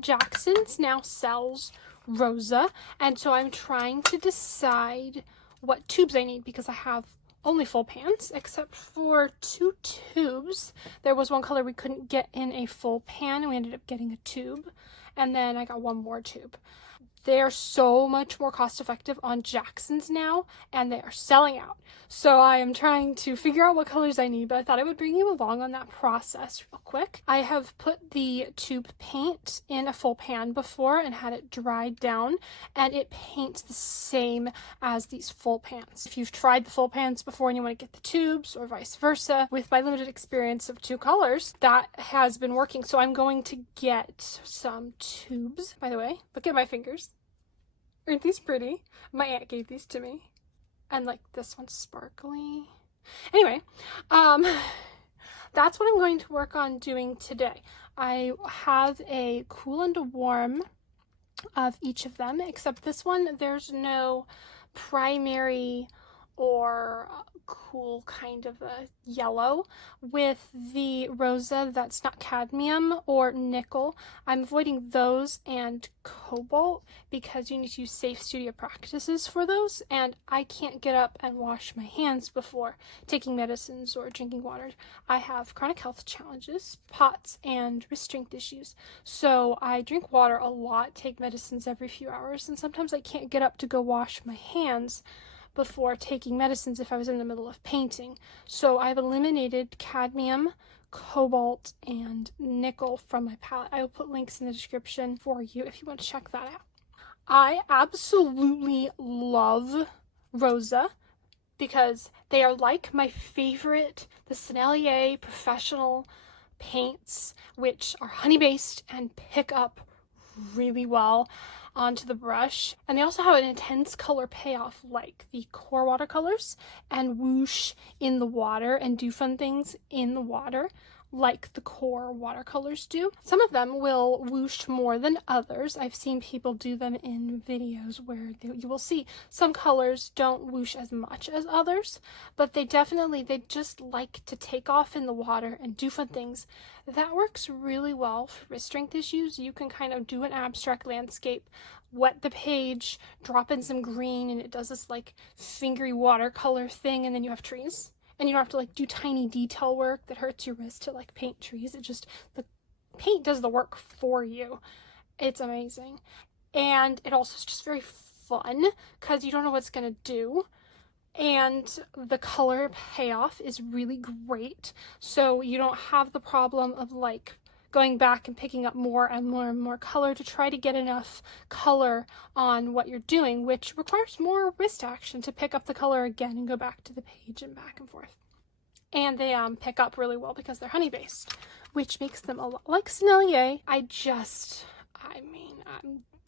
Jackson's now sells Rosa, and so I'm trying to decide what tubes I need because I have only full pans except for 2 tubes. There was one color we couldn't get in a full pan and we ended up getting a tube, and then I got one more tube. They're so much more cost effective on Jackson's now, and they are selling out. So I am trying to figure out what colors I need, but I thought I would bring you along on that process real quick. I have put the tube paint in a full pan before and had it dried down, and it paints the same as these full pans. If you've tried the full pans before and you want to get the tubes or vice versa, with my limited experience of 2 colors, that has been working. So I'm going to get some tubes. By the way, look at my fingers. Aren't these pretty? My aunt gave these to me. And like this one's sparkly. Anyway, that's what I'm going to work on doing today. I have a cool and a warm of each of them, except this one, there's no primary or cool kind of a yellow. With the Rosa, that's not cadmium or nickel. I'm avoiding those and cobalt because you need to use safe studio practices for those, and I can't get up and wash my hands before taking medicines or drinking water. I have chronic health challenges, POTS, and wrist strength issues, so I drink water a lot, take medicines every few hours, and sometimes I can't get up to go wash my hands before taking medicines if I was in the middle of painting. So I've eliminated cadmium, cobalt, and nickel from my palette. I will put links in the description for you if you want to check that out. I absolutely love Rosa because they are like my favorite, the Sennelier professional paints, which are honey-based and pick up really well onto the brush, and they also have an intense color payoff like the core watercolors and whoosh in the water and do fun things in the water like the core watercolors do. Some of them will whoosh more than others. I've seen people do them in videos where you will see some colors don't whoosh as much as others, but they just like to take off in the water and do fun things. That works really well for wrist strength issues. You can kind of do an abstract landscape, wet the page, drop in some green, and it does this like fingery watercolor thing, and then you have trees. And you don't have to like do tiny detail work that hurts your wrist to like paint trees. The paint does the work for you. It's amazing. And it also is just very fun because you don't know what it's going to do. And the color payoff is really great. So you don't have the problem of like going back and picking up more and more and more color to try to get enough color on what you're doing, which requires more wrist action to pick up the color again and go back to the page and back and forth. And they pick up really well because they're honey-based, which makes them a lot like Sennelier.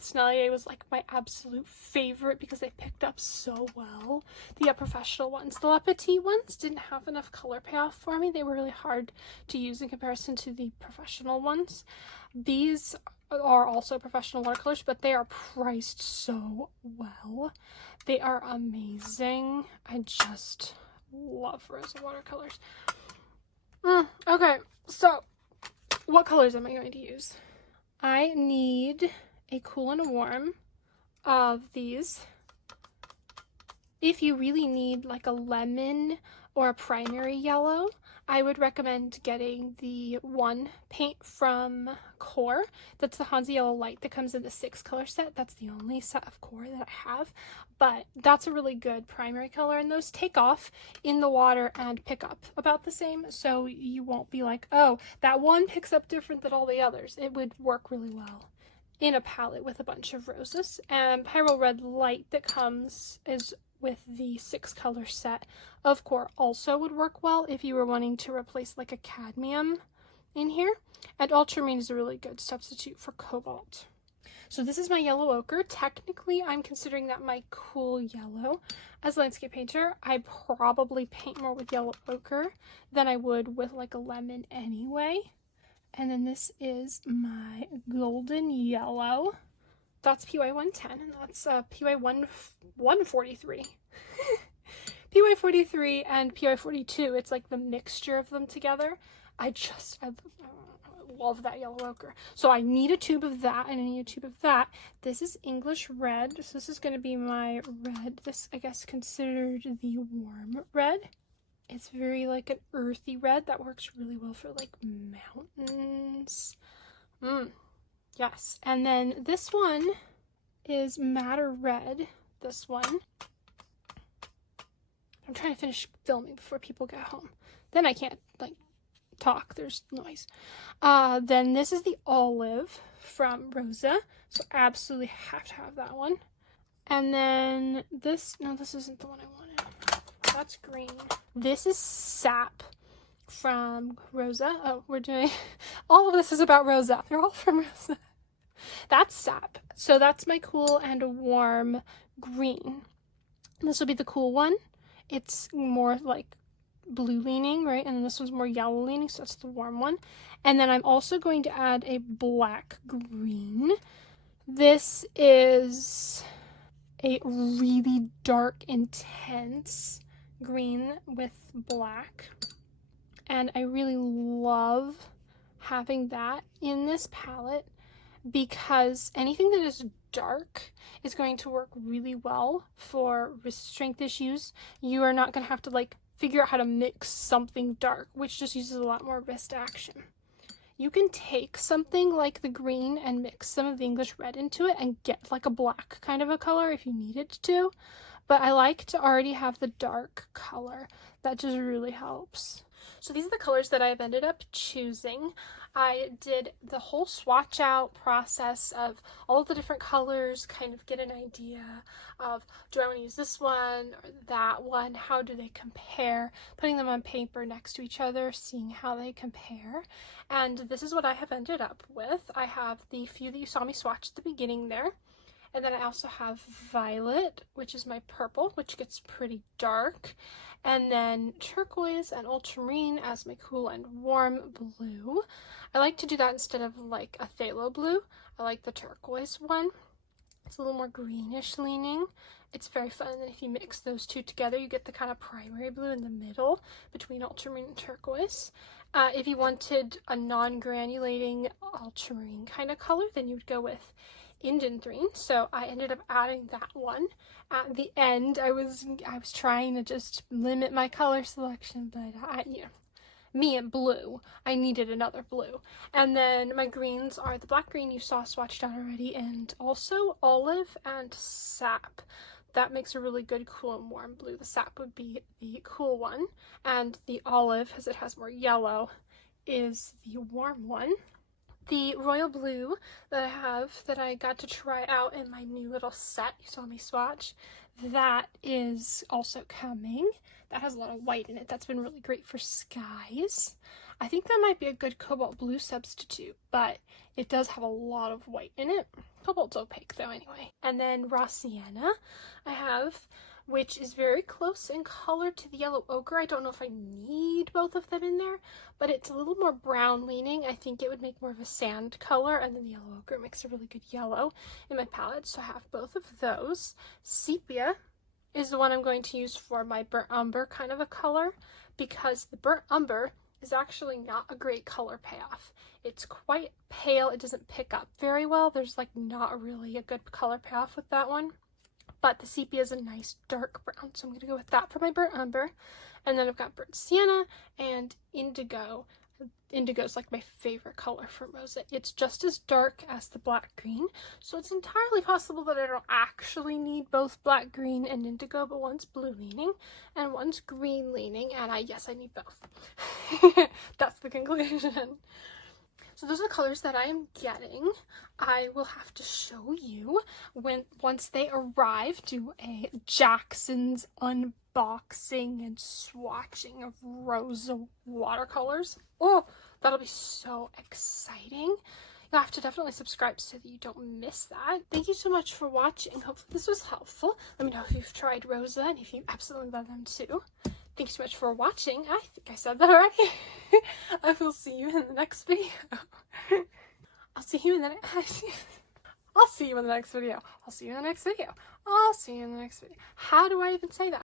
Sennelier was like my absolute favorite because they picked up so well. The professional ones. The Le Petit ones didn't have enough color payoff for me. They were really hard to use in comparison to the professional ones. These are also professional watercolors, but they are priced so well. They are amazing. I just love Rosa watercolors. Okay, so what colors am I going to use? I need a cool and a warm of these. If you really need like a lemon or a primary yellow, I would recommend getting the one paint from Core. That's the Hansa Yellow Light that comes in the 6 color set. That's the only set of Core that I have, but that's a really good primary color, and those take off in the water and pick up about the same, so you won't be like, oh, that one picks up different than all the others. It would work really well in a palette with a bunch of roses. And Pyro Red Light that comes is with the 6 color set of Core also would work well if you were wanting to replace like a cadmium in here. And ultramarine is a really good substitute for cobalt. So this is my yellow ochre. Technically, I'm considering that my cool yellow. As a landscape painter, I probably paint more with yellow ochre than I would with like a lemon anyway. And then this is my golden yellow. That's PY 110, and that's PY 143. PY 43 and PY 42. It's like the mixture of them together. I love that yellow ochre. So I need a tube of that, and I need a tube of that. This is English red, so this is going to be my red. This, I guess, considered the warm red. It's very like an earthy red that works really well for like mountains. Yes. And then this one is madder red. This one. I'm trying to finish filming before people get home. Then I can't like talk. There's noise. Then this is the olive from Rosa. So absolutely have to have that one. And then this, no, this isn't the one I wanted. That's green. This is sap from Rosa. Oh, we're doing, all of this is about Rosa. They're all from Rosa. That's sap. So that's my cool and warm green. This will be the cool one. It's more like blue leaning, right? And then this one's more yellow leaning, so that's the warm one. And then I'm also going to add a black green. This is a really dark, intense green with black. And I really love having that in this palette because anything that is dark is going to work really well for wrist strength issues. You are not going to have to like figure out how to mix something dark, which just uses a lot more wrist action. You can take something like the green and mix some of the English red into it and get like a black kind of a color if you needed to. But I like to already have the dark color. That just really helps. So these are the colors that I've ended up choosing. I did the whole swatch out process of all of the different colors, kind of get an idea of, do I want to use this one or that one? How do they compare? Putting them on paper next to each other, seeing how they compare. And this is what I have ended up with. I have the few that you saw me swatch at the beginning there. And then I also have violet, which is my purple, which gets pretty dark. And then turquoise and ultramarine as my cool and warm blue. I like to do that instead of like a phthalo blue. I like the turquoise one. It's a little more greenish leaning. It's very fun. And then if you mix those two together, you get the kind of primary blue in the middle between ultramarine and turquoise. If you wanted a non-granulating ultramarine kind of color, then you would go with Indanthrene, so I ended up adding that one at the end. I was trying to just limit my color selection, but me and blue, I needed another blue. And then my greens are the black green you saw swatched out already, and also olive and sap. That makes a really good cool and warm blue. The sap would be the cool one, and the olive, as it has more yellow, is the warm one. The royal blue that I have, that I got to try out in my new little set you saw me swatch, that is also coming. That has a lot of white in it. That's been really great for skies. I think that might be a good cobalt blue substitute, but it does have a lot of white in it. Cobalt's opaque though anyway. And then raw sienna I have, which is very close in color to the yellow ochre. I don't know if I need both of them in there, but it's a little more brown leaning. I think it would make more of a sand color, and then the yellow ochre makes a really good yellow in my palette, so I have both of those. Sepia is the one I'm going to use for my burnt umber kind of a color, because the burnt umber is actually not a great color payoff. It's quite pale. It doesn't pick up very well. There's like not really a good color payoff with that one. But the sepia is a nice dark brown, so I'm going to go with that for my burnt umber. And then I've got burnt sienna and indigo. Indigo is like my favorite color from Rosa. It's just as dark as the black green, so it's entirely possible that I don't actually need both black green and indigo, but one's blue leaning and one's green leaning, and I need both. That's the conclusion. So those are the colors that I am getting. I will have to show you once they arrive, do a Jackson's unboxing and swatching of Rosa watercolors. Oh, that'll be so exciting. You'll have to definitely subscribe so that you don't miss that. Thank you so much for watching. Hopefully this was helpful. Let me know if you've tried Rosa and if you absolutely love them too. Thank you so much for watching. I think I said that already. I will see you in the next video. I'll see you in the next video. I'll see you in the next video. How do I even say that?